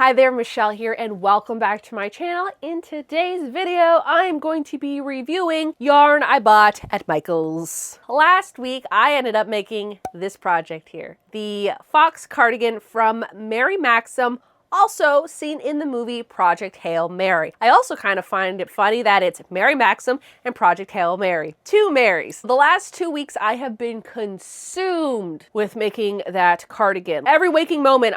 Hi there, Michelle here, and welcome back to my channel. In today's video, I'm going to be reviewing yarn I bought at Michael's. Last week, I ended up making this project here, the Fox cardigan from Mary Maxim, also seen in the movie Project Hail Mary. I also kind of find it funny that it's Mary Maxim and Project Hail Mary. Two Marys. The last 2 weeks I have been consumed with making that cardigan. Every waking moment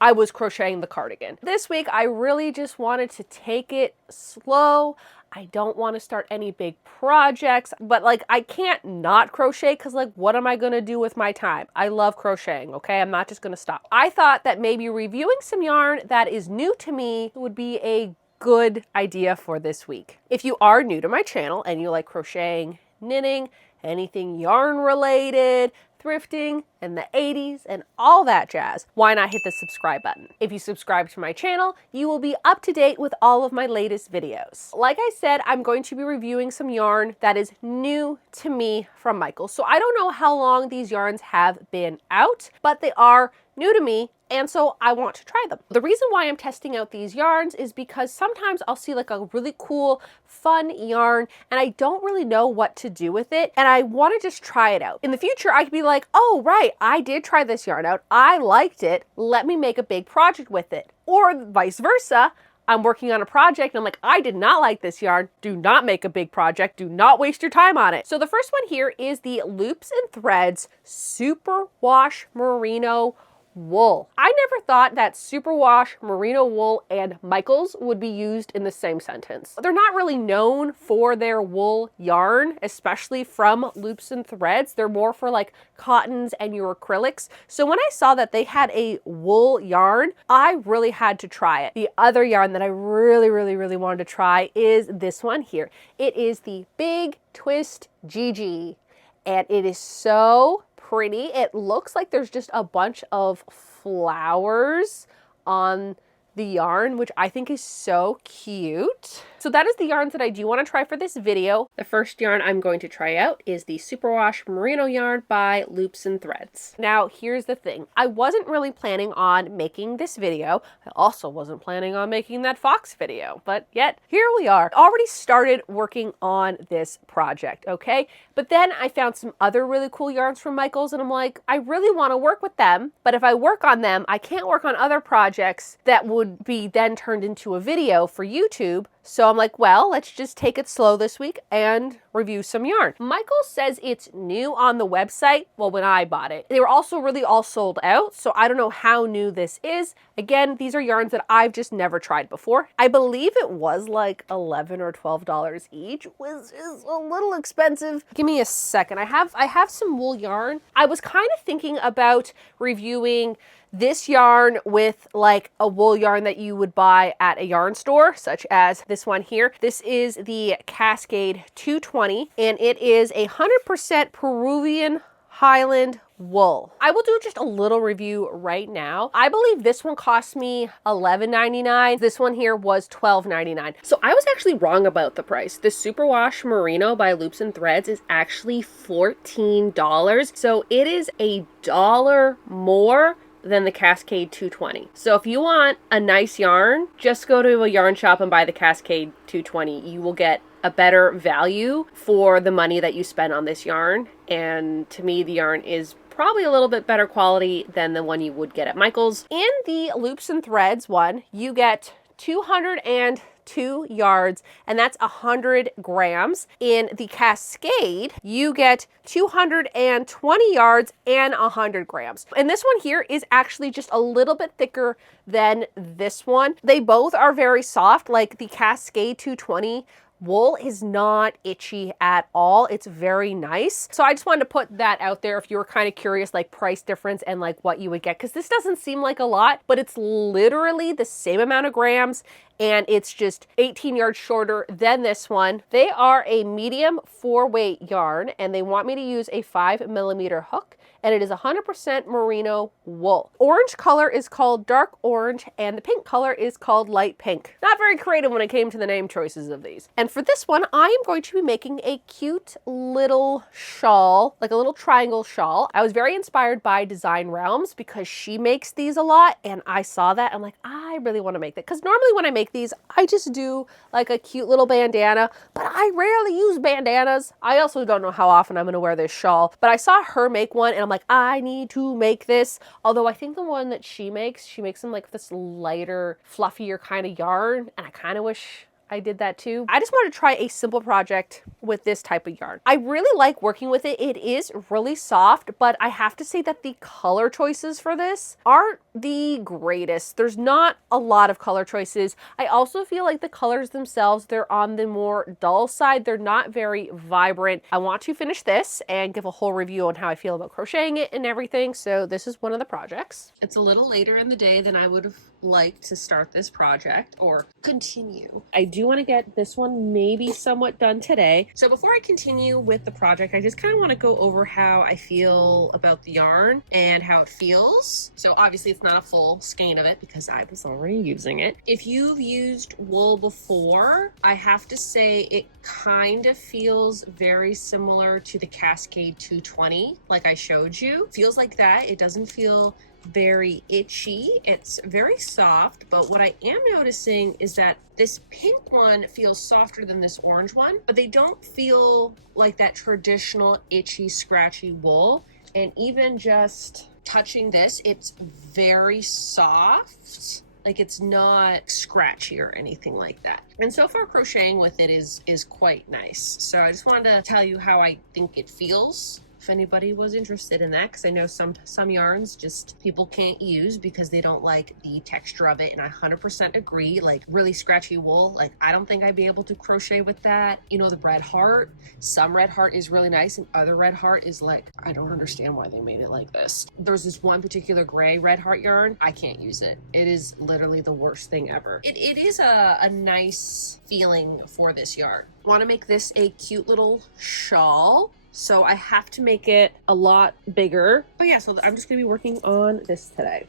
I was crocheting the cardigan. This week I really just wanted to take it slow. I don't want to start any big projects, but like I can't not crochet because like what am I going to do with my time? I love crocheting, okay? I'm not just going to stop. I thought that maybe reviewing some yarn that is new to me would be a good idea for this week. If you are new to my channel and you like crocheting, knitting, anything yarn related, thrifting, and the 80s, and all that jazz, why not hit the subscribe button? If you subscribe to my channel, you will be up to date with all of my latest videos. Like I said, I'm going to be reviewing some yarn that is new to me from Michael's. So I don't know how long these yarns have been out, but they are new to me, and so I want to try them. The reason why I'm testing out these yarns is because sometimes I'll see like a really cool, fun yarn, and I don't really know what to do with it, and I want to just try it out. In the future, I could be like, oh, right, I did try this yarn out. I liked it. Let me make a big project with it. Or vice versa. I'm working on a project and I'm like, I did not like this yarn. Do not make a big project. Do not waste your time on it. So the first one here is the Loops and Threads Superwash Merino wool. I never thought that Superwash merino wool and Michael's would be used in the same sentence. They're not really known for their wool yarn, especially from Loops and Threads. They're more for like cottons and your acrylics. So when I saw that they had a wool yarn, I really had to try it. The other yarn that I really wanted to try is this one here. It is the Big Twist Gigi, and it is so pretty. It looks like there's just a bunch of flowers on the yarn, which I think is so cute. So that is the yarns that I do want to try for this video. The first yarn I'm going to try out is the Superwash Merino yarn by Loops and Threads. Now, here's the thing. I wasn't really planning on making this video. I also wasn't planning on making that Fox video, but yet here we are. Already started working on this project, okay? But then I found some other really cool yarns from Michael's and I'm like, I really want to work with them, but if I work on them, I can't work on other projects that would be then turned into a video for YouTube. So I'm like, well, let's just take it slow this week and review some yarn. Michael says it's new on the website. Well, when I bought it, they were also really all sold out. So I don't know how new this is. Again, these are yarns that I've just never tried before. I believe it was like $11 or $12 each, which is a little expensive. Give me a second. I have some wool yarn. I was kind of thinking about reviewing this yarn with like a wool yarn that you would buy at a yarn store, such as this one here. This is the Cascade 220, and it is 100% Peruvian Highland wool. I will do just a little review right now. I believe this one cost me $11.99. This one here was $12.99. So I was actually wrong about the price. The Superwash Merino by Loops and Threads is actually $14. So it is $1 more than the Cascade 220. So if you want a nice yarn, just go to a yarn shop and buy the Cascade 220. You will get a better value for the money that you spend on this yarn. And to me, the yarn is probably a little bit better quality than the one you would get at Michael's. In the Loops and Threads one, you get 202 yards, and that's 100 grams. In the Cascade, you get 220 yards and 100 grams. And this one here is actually just a little bit thicker than this one. They both are very soft. Like the Cascade 220 wool is not itchy at all. It's very nice. So I just wanted to put that out there if you were kind of curious, like price difference and like what you would get, because this doesn't seem like a lot, but it's literally the same amount of grams and it's just 18 yards shorter than this one. They are a medium 4-weight yarn, and they want me to use a 5mm hook, and it is 100% merino wool. Orange color is called dark orange, and the pink color is called light pink. Not very creative when it came to the name choices of these. And for this one, I am going to be making a cute little shawl, like a little triangle shawl. I was very inspired by Design Realms because she makes these a lot, and I saw that. I'm like, I really want to make that. Because normally when I make these, I just do like a cute little bandana, but I rarely use bandanas. I also don't know how often I'm going to wear this shawl, but I saw her make one, and I'm like, I need to make this. Although I think the one that she makes them like this lighter, fluffier kind of yarn, and I kind of wish I did that too. I just wanted to try a simple project with this type of yarn. I really like working with it. It is really soft, but I have to say that the color choices for this aren't the greatest. There's not a lot of color choices. I also feel like the colors themselves, they're on the more dull side. They're not very vibrant. I want to finish this and give a whole review on how I feel about crocheting it and everything. So this is one of the projects. It's a little later in the day than I would have liked to start this project or continue. I do want to get this one maybe somewhat done today. So before I continue with the project, I just kind of want to go over how I feel about the yarn and how it feels. So obviously it's not a full skein of it because I was already using it. If you've used wool before, I have to say it kind of feels very similar to the Cascade 220 like I showed you. Feels like that. It doesn't feel very itchy. It's very soft, but what I am noticing is that this pink one feels softer than this orange one, but they don't feel like that traditional itchy, scratchy wool. And even just touching this, it's very soft. Like it's not scratchy or anything like that. And so far crocheting with it is quite nice. So I just wanted to tell you how I think it feels, if anybody was interested in that, because I know some yarns just people can't use because they don't like the texture of it, and I 100% agree. Like really scratchy wool, like I don't think I'd be able to crochet with that. You know, the red heart, some red heart is really nice, and other red heart is like, I don't understand why they made it like this. There's this one particular gray red heart yarn, I can't use it. It is literally the worst thing ever. It is a nice feeling for this yarn. Want to make this a cute little shawl, so I have to make it a lot bigger. But yeah, so I'm just gonna be working on this today.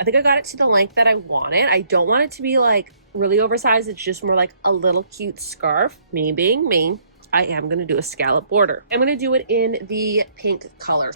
I think I got it to the length that I wanted. I don't want it to be like really oversized. It's just more like a little cute scarf. Me being me, I am gonna do a scallop border. I'm gonna do it in the pink color.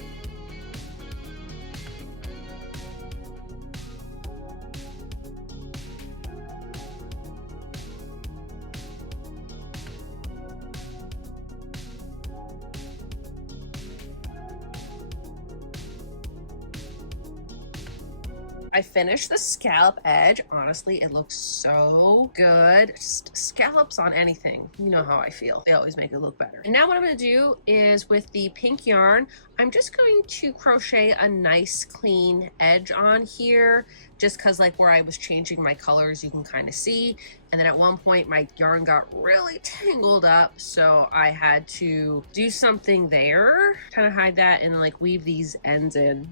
I finished the scallop edge. Honestly, it looks so good. Just scallops on anything. You know how I feel. They always make it look better. And now what I'm going to do is with the pink yarn, I'm just going to crochet a nice clean edge on here, just because like where I was changing my colors, you can kind of see. And then at one point my yarn got really tangled up, so I had to do something there, kind of hide that and like weave these ends in.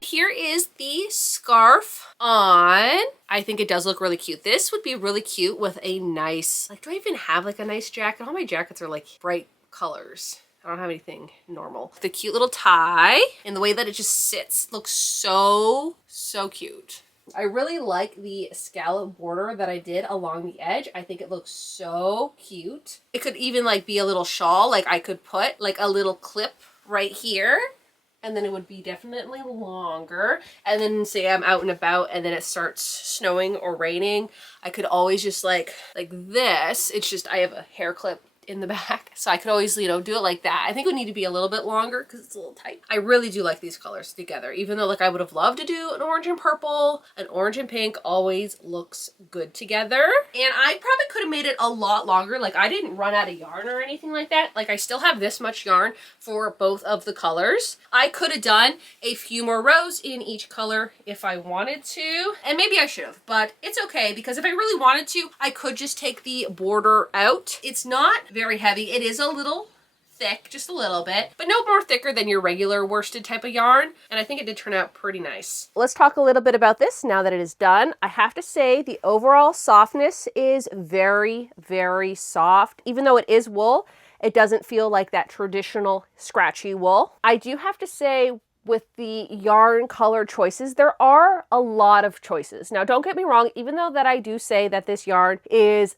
Here is the scarf on. I think it does look really cute. This would be really cute with a nice, like, do I even have like a nice jacket? All my jackets are like bright colors. I don't have anything normal. The cute little tie and the way that it just sits looks so cute. I really like the scallop border that I did along the edge. I think it looks so cute. It could even like be a little shawl. Like I could put like a little clip right here, and then it would be definitely longer. And then say I'm out and about and then it starts snowing or raining, I could always just like this. It's just, I have a hair clip in the back. So I could always, you know, do it like that. I think it would need to be a little bit longer because it's a little tight. I really do like these colors together, even though like I would have loved to do an orange and purple. An orange and pink always looks good together. And I probably could have made it a lot longer. Like I didn't run out of yarn or anything like that. Like I still have this much yarn for both of the colors. I could have done a few more rows in each color if I wanted to. And maybe I should have, but it's okay because if I really wanted to, I could just take the border out. It's not very heavy. It is a little thick, just a little bit, but no more thicker than your regular worsted type of yarn. And I think it did turn out pretty nice. Let's talk a little bit about this now that it is done. I have to say the overall softness is very, very soft. Even though it is wool, it doesn't feel like that traditional scratchy wool. I do have to say with the yarn color choices, there are a lot of choices. Now, don't get me wrong, even though that I do say that this yarn is,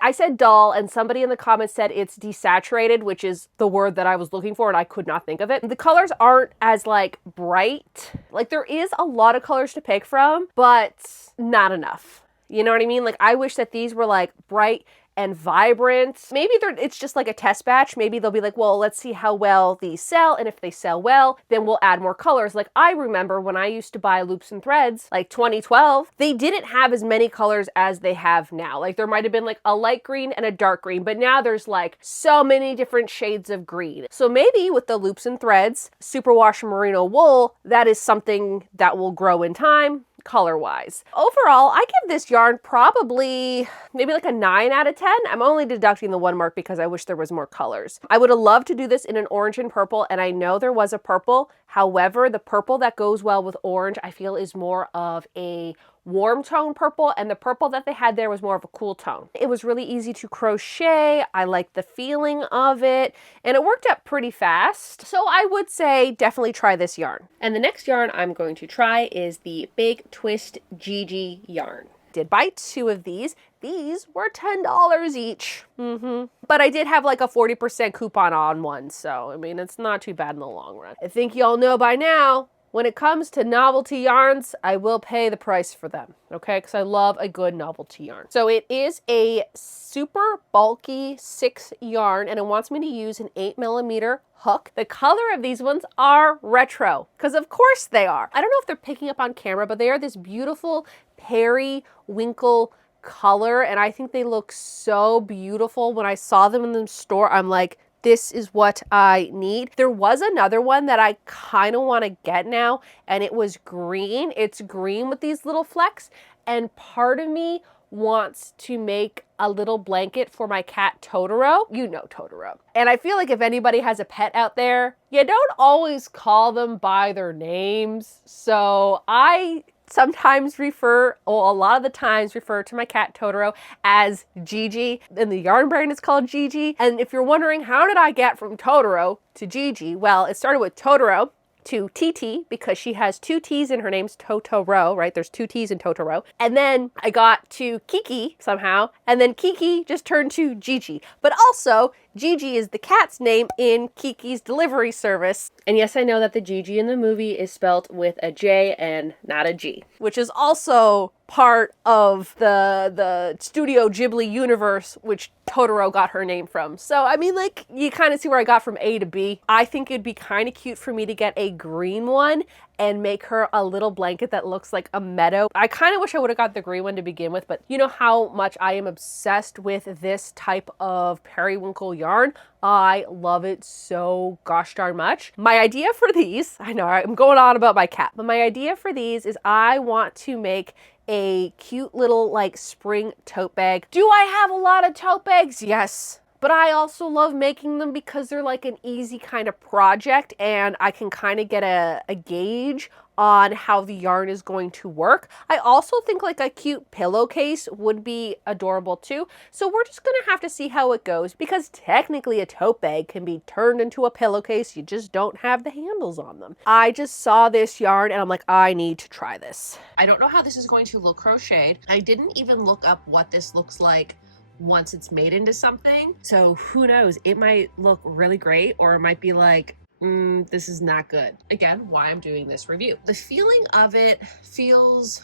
I said dull, and somebody in the comments said it's desaturated, which is the word that I was looking for, and I could not think of it. The colors aren't as like bright. Like there is a lot of colors to pick from, but not enough. You know what I mean? Like I wish that these were like bright and vibrant. Maybe it's just like a test batch. Maybe they'll be like, well, let's see how well these sell. And if they sell well, then we'll add more colors. Like I remember when I used to buy Loops and Threads, like 2012, they didn't have as many colors as they have now. Like there might've been like a light green and a dark green, but now there's like so many different shades of green. So maybe with the Loops and Threads, Superwash Merino wool, that is something that will grow in time. Color-wise. Overall, I give this yarn probably maybe like a 9 out of 10. I'm only deducting the 1 mark because I wish there was more colors. I would have loved to do this in an orange and purple, and I know there was a purple. However, the purple that goes well with orange, I feel is more of a warm tone purple, and the purple that they had there was more of a cool tone. It was really easy to crochet. I liked the feeling of it, and it worked up pretty fast. So I would say definitely try this yarn. And the next yarn I'm going to try is the Big Twist Gigi yarn. Did buy 2 of these. These were $10 each. But I did have like a 40% coupon on one, so I mean, it's not too bad in the long run. I think y'all know by now, when it comes to novelty yarns, I will pay the price for them, okay? Because I love a good novelty yarn. So it is a super bulky 6 yarn, and it wants me to use an 8mm hook. The color of these ones are retro, because of course they are. I don't know if they're picking up on camera, but they are this beautiful periwinkle color, and I think they look so beautiful. When I saw them in the store, I'm like, this is what I need. There was another one that I kind of want to get now, and it was green. It's green with these little flecks, and part of me wants to make a little blanket for my cat Totoro. You know Totoro. And I feel like if anybody has a pet out there, you don't always call them by their names. So I sometimes a lot of the times refer to my cat Totoro as Gigi, and the yarn brand is called Gigi. And if you're wondering, how did I get from Totoro to Gigi? Well, it started with Totoro to TT because she has 2 T's and her name's Totoro, right? There's 2 T's in Totoro. And then I got to Kiki somehow, and then Kiki just turned to Gigi. But also, Gigi is the cat's name in Kiki's delivery service. And yes, I know that the Gigi in the movie is spelt with a J and not a G, which is also part of the Studio Ghibli universe, which Totoro got her name from. So, I mean, like, you kind of see where I got from A to B. I think it'd be kind of cute for me to get a green one and make her a little blanket that looks like a meadow. I kind of wish I would have got the green one to begin with, but you know how much I am obsessed with this type of periwinkle yarn. I love it so gosh darn much. My idea for these, I know I'm going on about my cat, but my idea for these is I want to make a cute little like spring tote bag. Do I have a lot of tote bags? Yes. But I also love making them because they're like an easy kind of project, and I can kind of get a gauge on how the yarn is going to work. I also think like a cute pillowcase would be adorable too. So we're just gonna have to see how it goes, because technically a tote bag can be turned into a pillowcase. You just don't have the handles on them. I just saw this yarn and I'm like, I need to try this. I don't know how this is going to look crocheted. I didn't even look up what this looks like once it's made into something. So who knows? It might look really great, or it might be like, this is not good. Again, why I'm doing this review. The feeling of it feels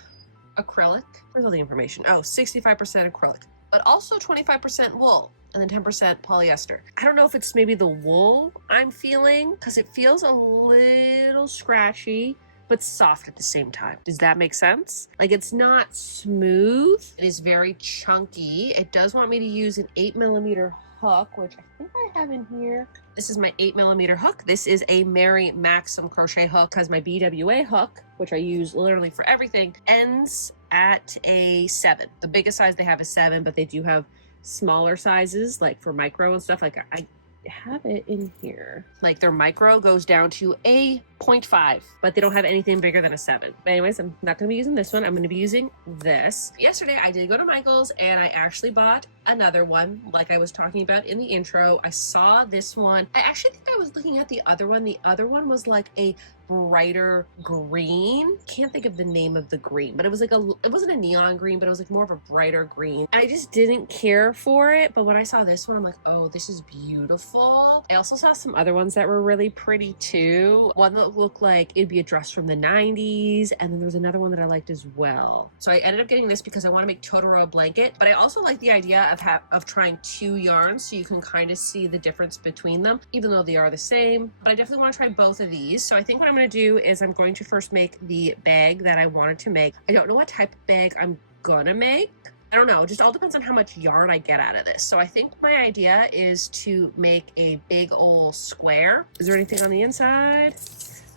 acrylic. Where's all the information? Oh, 65% acrylic, but also 25% wool. and then 10% polyester. I don't know if it's maybe the wool I'm feeling, because it feels a little scratchy, but soft at the same time. Does that make sense? Like, it's not smooth. It is very chunky. It does want me to use an 8mm hook, which I think I have in here. This is my 8mm hook. This is a Mary Maxim crochet hook, because my BWA hook, which I use literally for everything, ends at a 7. The biggest size they have is 7, but they do have smaller sizes, like for micro and stuff. Like, I have it in here. Like, their micro goes down to a 0.5, but they don't have anything bigger than a 7. But anyways, I'm not gonna be using this one. I'm gonna be using this. Yesterday, I did go to Michael's and I actually bought another one, like I was talking about in the intro. I saw this one. I actually think I was looking at the other one. The other one was like a brighter green. Can't think of the name of the green, but it was like it wasn't a neon green, but it was like more of a brighter green. I just didn't care for it. But when I saw this one, I'm like, oh, this is beautiful. I also saw some other ones that were really pretty too. One that looked like it'd be a dress from the 90s. And then there was another one that I liked as well. So I ended up getting this because I want to make Totoro a blanket, but I also like the idea of trying 2 yarns so you can kind of see the difference between them, even though they are the same. But I definitely want to try both of these. So I think what I'm going to do is I'm going to first make the bag that I wanted to make. I don't know what type of bag I'm gonna make. I don't know, it just all depends on how much yarn I get out of this. So I think my idea is to make a big old square. Is there anything on the inside?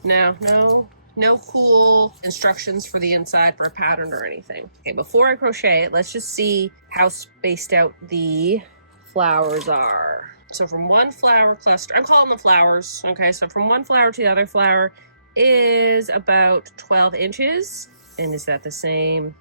No cool instructions for the inside for a pattern or anything. Okay, before I crochet it, let's just see how spaced out the flowers are. So from one flower cluster, I'm calling them flowers, okay? So from one flower to the other flower is about 12 inches. And is that the same?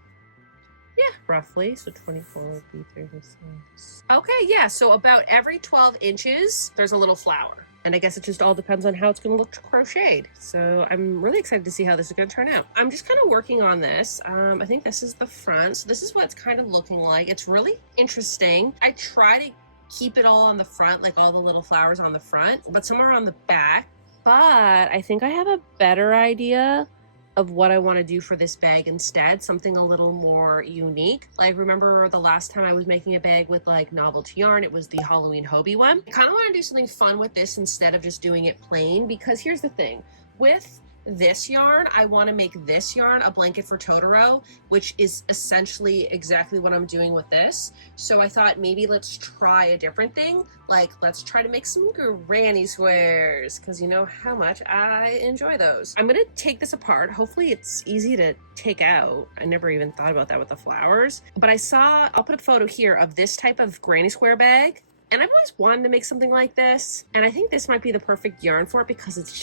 Yeah, roughly. So 24 would be 36. Okay, yeah, so about every 12 inches, there's a little flower. And I guess it just all depends on how it's going to look crocheted. So I'm really excited to see how this is going to turn out. I'm just kind of working on this. I think this is the front. So this is what it's kind of looking like. It's really interesting. I try to keep it all on the front, like all the little flowers on the front, but somewhere on the back. But I think I have a better idea of what I want to do for this bag instead, something a little more unique. Like, remember the last time I was making a bag with like novelty yarn, it was the Halloween Hobie one. I kind of want to do something fun with this instead of just doing it plain, because here's the thing. With this yarn, I want to make this yarn a blanket for Totoro, which is essentially exactly what I'm doing with this. So I thought maybe let's try a different thing. Like, let's try to make some granny squares, because you know how much I enjoy those. I'm gonna take this apart. Hopefully it's easy to take out. I never even thought about that with the flowers, but I'll put a photo here of this type of granny square bag. And I've always wanted to make something like this. And I think this might be the perfect yarn for it, because it's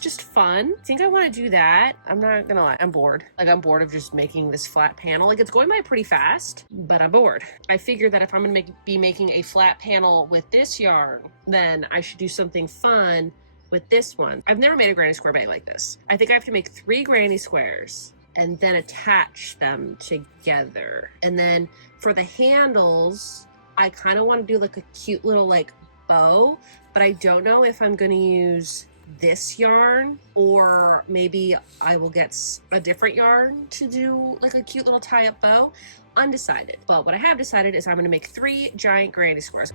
just fun. I think I want to do that. I'm not gonna lie, I'm bored. Like, I'm bored of just making this flat panel. Like, it's going by pretty fast, but I'm bored. I figured that if I'm gonna be making a flat panel with this yarn, then I should do something fun with this one. I've never made a granny square bag like this. I think I have to make 3 granny squares and then attach them together. And then for the handles, I kind of want to do like a cute little like bow, but I don't know if I'm going to use this yarn, or maybe I will get a different yarn to do like a cute little tie-up bow. Undecided. But what I have decided is I'm going to make 3 giant granny squares.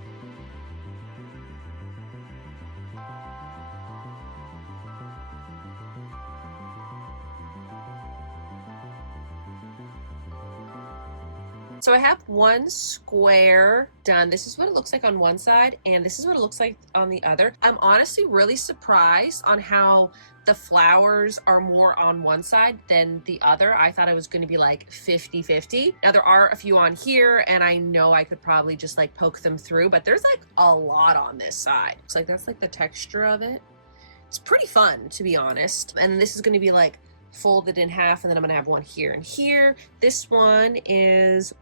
So I have one square done. This is what it looks like on one side, and this is what it looks like on the other. I'm honestly really surprised on how the flowers are more on one side than the other. I thought it was going to be like 50-50. Now there are a few on here, and I know I could probably just like poke them through, but there's like a lot on this side. It's like, that's like the texture of it. It's pretty fun, to be honest. And this is going to be like folded in half, and then I'm gonna have one here and here. This one is,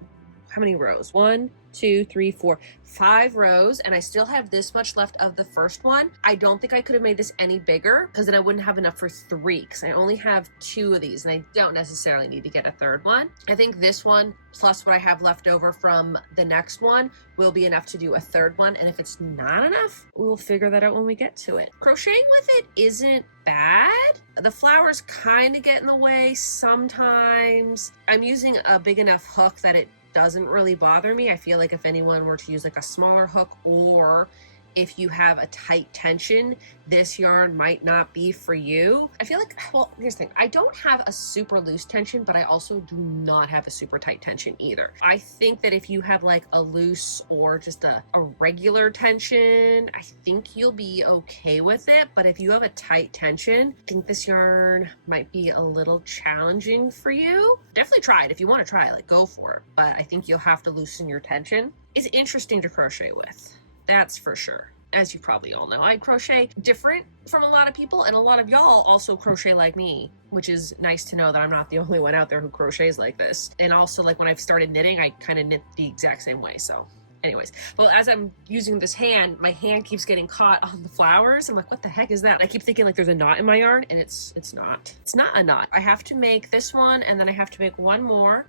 how many rows? 1, 2, 3, 4, 5 rows, and I still have this much left of the first one. I don't think I could have made this any bigger, because then I wouldn't have enough for 3, because I only have 2 of these, and I don't necessarily need to get a third one. I think this one plus what I have left over from the next one will be enough to do a third one, and if it's not enough, we'll figure that out when we get to it. Crocheting with it isn't bad. The flowers kind of get in the way sometimes. I'm using a big enough hook that it doesn't really bother me. I feel like if anyone were to use like a smaller hook, or if you have a tight tension, this yarn might not be for you. I feel like, well, here's the thing. I don't have a super loose tension, but I also do not have a super tight tension either. I think that if you have like a loose or just a regular tension, I think you'll be okay with it. But if you have a tight tension, I think this yarn might be a little challenging for you. Definitely try it. If you want to try it, like, go for it. But I think you'll have to loosen your tension. It's interesting to crochet with. That's for sure. As you probably all know, I crochet different from a lot of people, and a lot of y'all also crochet like me, which is nice to know that I'm not the only one out there who crochets like this. And also, like, when I've started knitting, I kind of knit the exact same way. So anyways, but as I'm using this hand, my hand keeps getting caught on the flowers. I'm like, what the heck is that? I keep thinking like there's a knot in my yarn, and it's not. It's not a knot. I have to make this one, and then I have to make one more.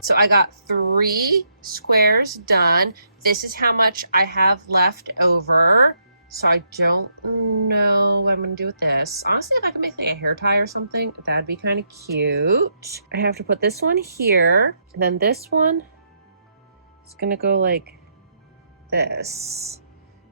So I got 3 squares done. This is how much I have left over. So I don't know what I'm gonna do with this. Honestly, if I could make like a hair tie or something, that'd be kind of cute. I have to put this one here, and then this one is gonna go like this.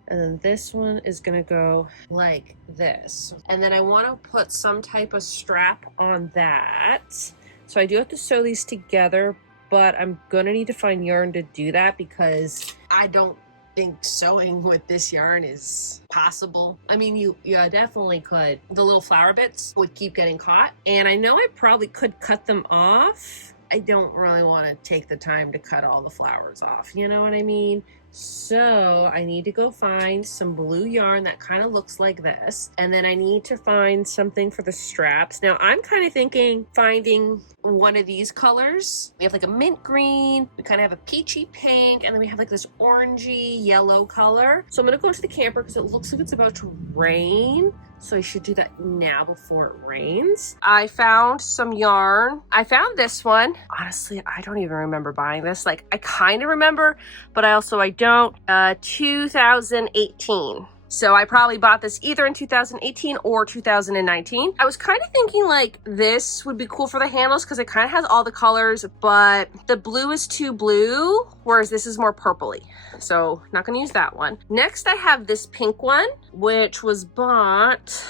And then this one is gonna go like this. And then I wanna put some type of strap on that. So I do have to sew these together, but I'm gonna need to find yarn to do that because I don't think sewing with this yarn is possible. I mean, you definitely could. The little flower bits would keep getting caught, and I know I probably could cut them off. I don't really want to take the time to cut all the flowers off, you know what I mean? So I need to go find some blue yarn that kind of looks like this. And then I need to find something for the straps. Now I'm kind of thinking finding one of these colors. We have like a mint green, we kind of have a peachy pink, and then we have like this orangey yellow color. So I'm gonna go into the camper because it looks like it's about to rain. So I should do that now before it rains. I found some yarn. I found this one. Honestly, I don't even remember buying this. Like, I kind of remember, but I don't. 2018. So I probably bought this either in 2018 or 2019. I was kind of thinking like this would be cool for the handles because it kind of has all the colors, but the blue is too blue, whereas this is more purpley. So not gonna use that one. Next, I have this pink one, which was bought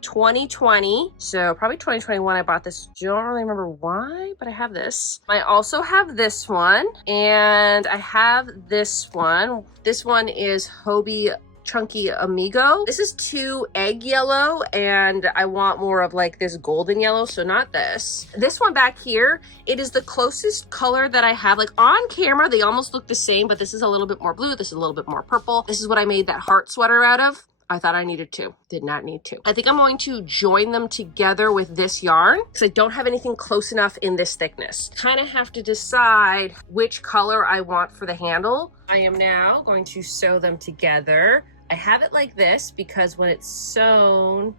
2020. So probably 2021 I bought this. Don't really remember why, but I have this. I also have this one, and I have this one. This one is Hobie Chunky Amigo. This is 2 egg yellow, and I want more of like this golden yellow, so not this. This one back here, it is the closest color that I have. Like on camera, they almost look the same, but this is a little bit more blue. This is a little bit more purple. This is what I made that heart sweater out of. I thought I needed to. Did not need to. I think I'm going to join them together with this yarn because I don't have anything close enough in this thickness. Kind of have to decide which color I want for the handle. I am now going to sew them together. I have it like this because when it's sewn,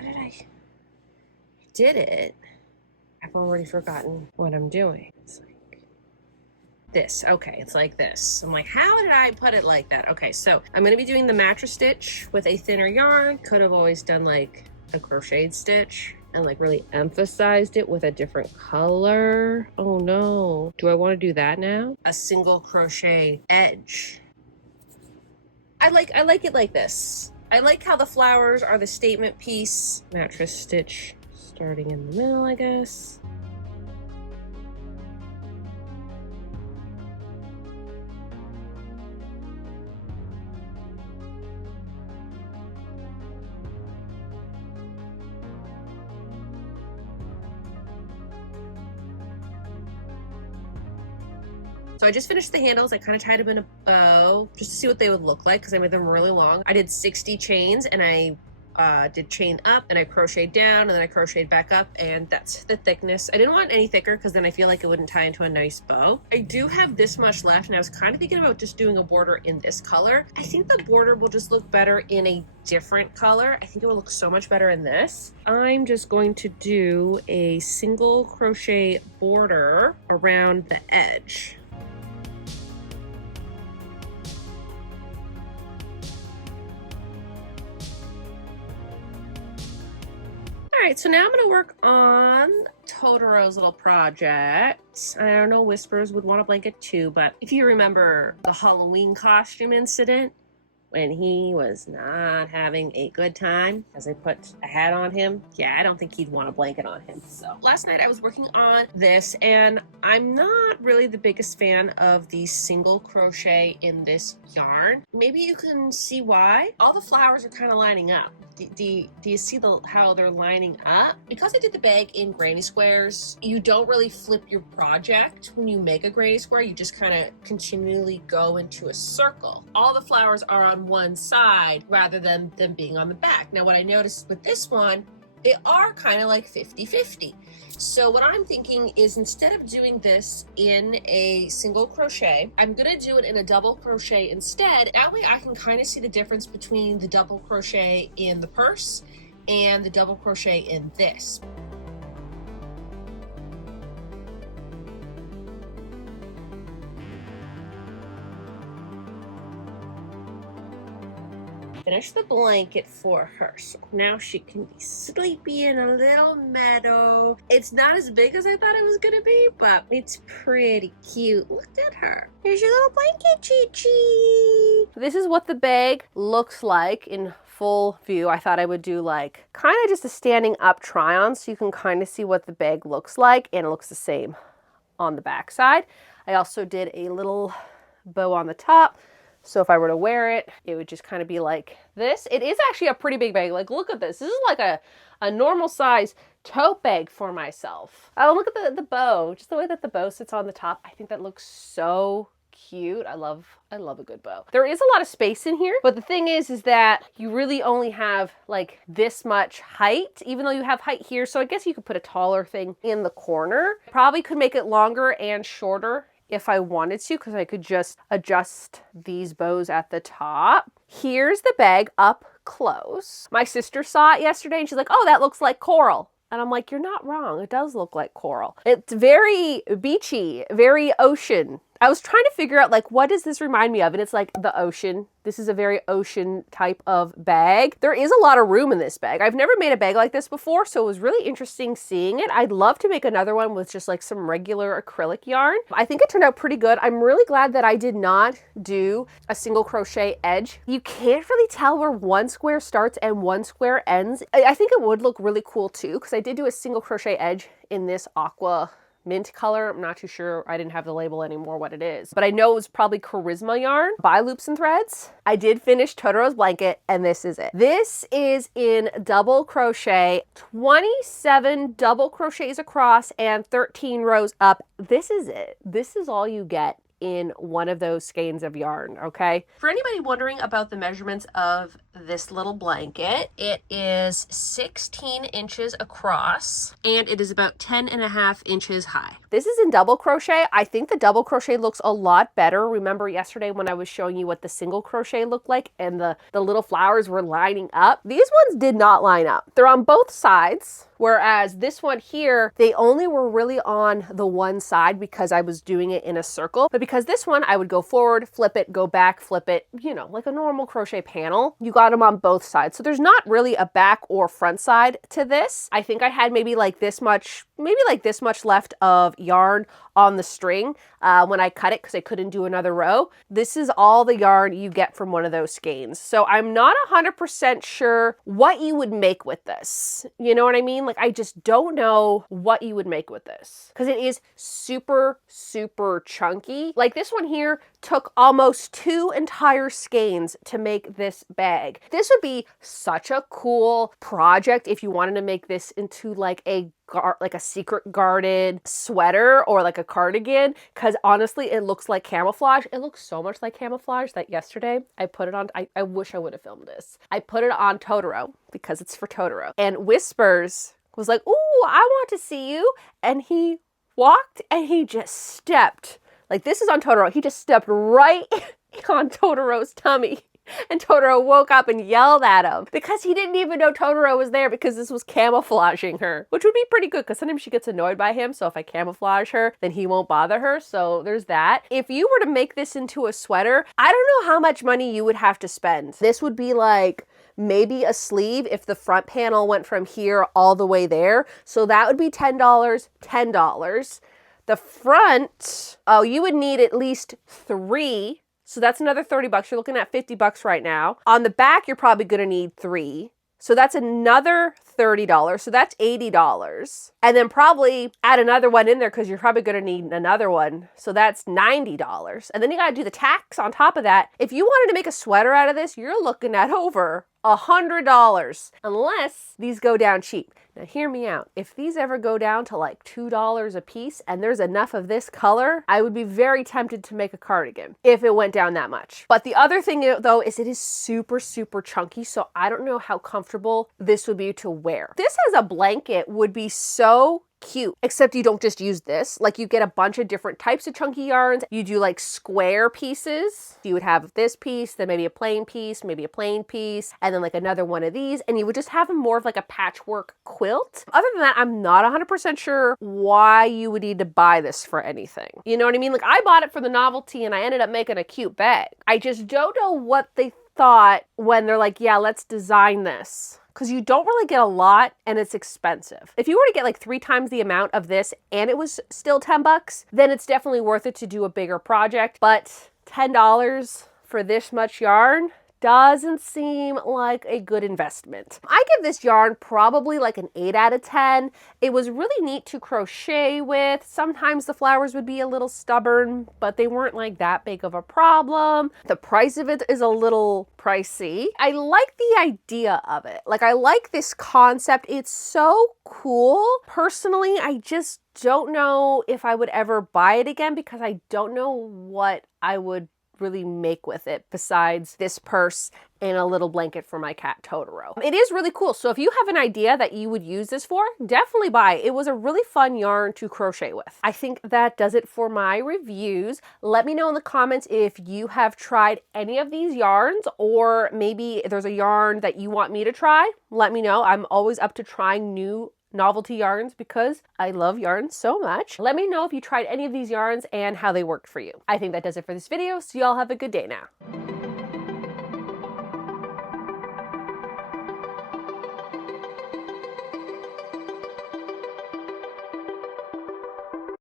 I did it. I've already forgotten what I'm doing. It's like this. Okay, it's like this. I'm like, how did I put it like that? Okay, so I'm gonna be doing the mattress stitch with a thinner yarn. Could have always done like a crocheted stitch and like really emphasized it with a different color. Oh no. Do I want to do that now? A single crochet edge. I like it like this. I like how the flowers are the statement piece. Mattress stitch starting in the middle, I guess. So I just finished the handles. I kind of tied them in a bow just to see what they would look like because I made them really long. I did 60 chains, and I did chain up, and I crocheted down, and then I crocheted back up, and that's the thickness. I didn't want any thicker because then I feel like it wouldn't tie into a nice bow. I do have this much left, and I was kind of thinking about just doing a border in this color. I think the border will just look better in a different color. I think it will look so much better in this. I'm just going to do a single crochet border around the edge. All right, so now I'm gonna work on Totoro's little project. I don't know, Whispers would want a blanket too, but if you remember the Halloween costume incident, when he was not having a good time as I put a hat on him, yeah, I don't think he'd want a blanket on him. So last night I was working on this, and I'm not really the biggest fan of the single crochet in this yarn. Maybe you can see why. All the flowers are kind of lining up. Do you see how they're lining up? Because I did the bag in granny squares, you don't really flip your project when you make a granny square. You just kind of continually go into a circle. All the flowers are on one side rather than them being on the back. Now what I noticed with this one, they are kind of like 50-50. So what I'm thinking is, instead of doing this in a single crochet, I'm gonna do it in a double crochet instead. That way I can kind of see the difference between the double crochet in the purse and the double crochet in this. Finish the blanket for her, so now she can be sleepy in a little meadow. It's not as big as I thought it was gonna be, but it's pretty cute. Look at her. Here's your little blanket, Chi-Chi. This is what the bag looks like in full view. I thought I would do like kind of just a standing up try on so you can kind of see what the bag looks like, and it looks the same on the back side. I also did a little bow on the top. So if I were to wear it, it would just kind of be like this. It is actually a pretty big bag. Like, look at this. This is like a normal size tote bag for myself. Oh, look at the bow. Just the way that the bow sits on the top. I think that looks so cute. I love a good bow. There is a lot of space in here, but the thing is that you really only have like this much height, even though you have height here. So I guess you could put a taller thing in the corner. Probably could make it longer and shorter if I wanted to, because I could just adjust these bows at the top. Here's the bag up close. My sister saw it yesterday and she's like, oh, that looks like coral. And I'm like, you're not wrong. It does look like coral. It's very beachy, very ocean. I was trying to figure out, like, what does this remind me of? And it's like the ocean. This is a very ocean type of bag. There is a lot of room in this bag. I've never made a bag like this before, so it was really interesting seeing it. I'd love to make another one with just like some regular acrylic yarn. I think it turned out pretty good. I'm really glad that I did not do a single crochet edge. You can't really tell where one square starts and one square ends. I think it would look really cool too, because I did do a single crochet edge in this aqua mint color. I'm not too sure. I didn't have the label anymore what it is, but I know it was probably Charisma yarn by Loops and Threads. I did finish Totoro's blanket, and this is it. This is in double crochet, 27 double crochets across and 13 rows up. This is it. This is all you get in one of those skeins of yarn, okay? For anybody wondering about the measurements of this little blanket, it is 16 inches across and it is about 10.5 inches high. This is in double crochet. I think the double crochet looks a lot better. Remember yesterday when I was showing you what the single crochet looked like and the little flowers were lining up? These ones did not line up. They're on both sides. Whereas this one here, they only were really on the one side because I was doing it in a circle. But because this one, I would go forward, flip it, go back, flip it, you know, like a normal crochet panel. You got them on both sides. So there's not really a back or front side to this. I think I had maybe like this much left of yarn on the string when I cut it because I couldn't do another row. This is all the yarn you get from one of those skeins. So I'm not 100% sure what you would make with this. You know what I mean? Like, I just don't know what you would make with this because it is super, super chunky. Like this one here took almost 2 entire skeins to make this bag. This would be such a cool project if you wanted to make this into like a secret guarded sweater or like a cardigan, because honestly it looks like camouflage. It looks so much like camouflage that yesterday I put it on, I wish I would have filmed this. I put it on Totoro because it's for Totoro, and Whispers was like, ooh, I want to see you, and he walked and he just stepped, like this is on Totoro, he just stepped right on Totoro's tummy. And Totoro woke up and yelled at him because he didn't even know Totoro was there because this was camouflaging her, which would be pretty good because sometimes she gets annoyed by him. So if I camouflage her, then he won't bother her. So there's that. If you were to make this into a sweater, I don't know how much money you would have to spend. This would be like maybe a sleeve if the front panel went from here all the way there. So that would be $10, $10. The front, oh, you would need at least 3. So that's another 30 bucks. You're looking at 50 bucks right now. On the back, you're probably going to need 3. So that's another $30. So that's $80. And then probably add another one in there because you're probably going to need another one. So that's $90. And then you got to do the tax on top of that. If you wanted to make a sweater out of this, you're looking at over $100, unless these go down cheap. Now hear me out. If these ever go down to like $2 a piece and there's enough of this color, I would be very tempted to make a cardigan if it went down that much. But the other thing though is it is super, super chunky. So I don't know how comfortable this would be to wear. This as a blanket would be so cute, except you don't just use this. Like you get a bunch of different types of chunky yarns. You do like square pieces. You would have this piece, then maybe a plain piece, maybe a plain piece, and then like another one of these, and you would just have them more of like a patchwork quilt. Other than that, I'm not 100% sure why you would need to buy this for anything. You know what I mean? Like I bought it for the novelty and I ended up making a cute bag. I just don't know what they thought when they're like, yeah, let's design this. Because you don't really get a lot and it's expensive. If you were to get like 3 times the amount of this and it was still 10 bucks, then it's definitely worth it to do a bigger project. But $10 for this much yarn doesn't seem like a good investment. I give this yarn probably like an 8 out of 10. It was really neat to crochet with. Sometimes the flowers would be a little stubborn, but they weren't like that big of a problem. The price of it is a little pricey. I like the idea of it. Like I like this concept. It's so cool. Personally, I just don't know if I would ever buy it again because I don't know what I would really make with it besides this purse and a little blanket for my cat Totoro. It is really cool. So if you have an idea that you would use this for, definitely buy it. It was a really fun yarn to crochet with. I think that does it for my reviews. Let me know in the comments if you have tried any of these yarns, or maybe there's a yarn that you want me to try. Let me know. I'm always up to trying new novelty yarns because I love yarns so much. Let me know if you tried any of these yarns and how they worked for you. I think that does it for this video, so y'all have a good day now.